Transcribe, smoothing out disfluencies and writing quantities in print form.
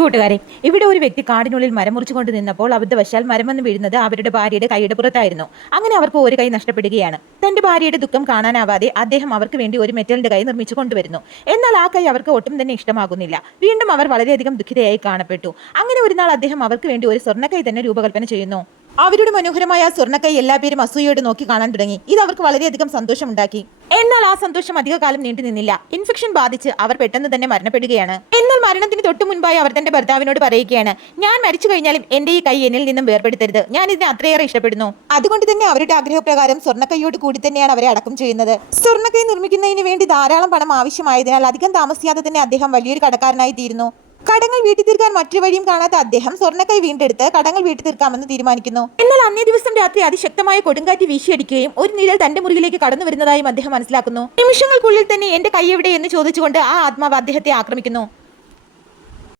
കൂട്ടുകാരെ, ഇവിടെ ഒരു വ്യക്തി കാടിനുള്ളിൽ മരം മുറിച്ചുകൊണ്ട് നിന്നപ്പോൾ അബദ്ധവശാൽ മരം വന്ന് വീഴുന്നത് അവരുടെ ഭാര്യയുടെ കൈയുടെ പുറത്തായിരുന്നു. അങ്ങനെ അവർക്ക് ഒരു കൈ നഷ്ടപ്പെടുകയാണ്. തന്റെ ഭാര്യയുടെ ദുഃഖം കാണാനാവാതെ അദ്ദേഹം അവർക്ക് വേണ്ടി ഒരു മെറ്റലിന്റെ കൈ നിർമ്മിച്ചു കൊണ്ടുവരുന്നു. എന്നാൽ ആ കൈ അവർക്ക് ഒട്ടും തന്നെ ഇഷ്ടമാകുന്നില്ല. വീണ്ടും അവർ വളരെയധികം ദുഃഖിതയായി കാണപ്പെട്ടു. അങ്ങനെ ഒരു നാൾ അദ്ദേഹം അവർക്ക് വേണ്ടി ഒരു സ്വർണ്ണക്കൈ തന്നെ രൂപകൽപ്പന ചെയ്യുന്നു. അവരുടെ മനോഹരമായ സ്വർണ്ണക്കൈ എല്ലാ പേരും അസൂയയോടെ നോക്കി കാണാൻ തുടങ്ങി. ഇത് അവർക്ക് വളരെയധികം സന്തോഷമുണ്ടാക്കി. എന്നാൽ ആ സന്തോഷം അധികകാലം നീണ്ടു നിന്നില്ല. ഇൻഫെക്ഷൻ ബാധിച്ച് അവർ പെട്ടെന്ന് തന്നെ മരണപ്പെടുകയാണ്. എന്നാൽ മരണത്തിന് തൊട്ടു മുൻപായി അവർ തന്റെ ഭർത്താവിനോട് പറയുകയാണ്, ഞാൻ മരിച്ചു കഴിഞ്ഞാലും എന്റെ ഈ കൈ എന്നിൽ നിന്നും വേർപെടുത്തരുത്. ഞാൻ ഇതിനെ അത്രയേറെ ഇഷ്ടപ്പെടുന്നു. അതുകൊണ്ട് തന്നെ അവരുടെ ആഗ്രഹപ്രകാരം സ്വർണ്ണക്കൈയോട് കൂടി തന്നെയാണ് അവരെ അടക്കം ചെയ്യുന്നത്. സ്വർണ്ണക്കൈ നിർമ്മിക്കുന്നതിന് വേണ്ടി ധാരാളം പണം ആവശ്യമായതിനാൽ അധികം താമസിയാതെ തന്നെ അദ്ദേഹം വലിയൊരു കടക്കാരനായി തീരുന്നു. കടങ്ങൾ വീട്ടി തീർക്കാൻ മറ്റൊരു വഴിയും കാണാത്ത അദ്ദേഹം സ്വർണ്ണക്കൈ വീണ്ടെടുത്ത് കടങ്ങൾ വീട്ടി തീർക്കാമെന്ന് തീരുമാനിക്കുന്നു. എന്നാൽ അന്നേ ദിവസം രാത്രി അതിശക്തമായ കൊടുങ്കാറ്റ് വീശിയടിക്കുകയും ഒരു നിഴൽ തന്റെ മുറിയിലേക്ക് കടന്നു വരുന്നതായും അദ്ദേഹം മനസ്സിലാക്കുന്നു. നിമിഷങ്ങൾക്കുള്ളിൽ തന്നെ എന്റെ കൈ എവിടെ എന്ന് ചോദിച്ചുകൊണ്ട് ആ ആത്മാവ് അദ്ദേഹത്തെ ആക്രമിക്കുന്നു.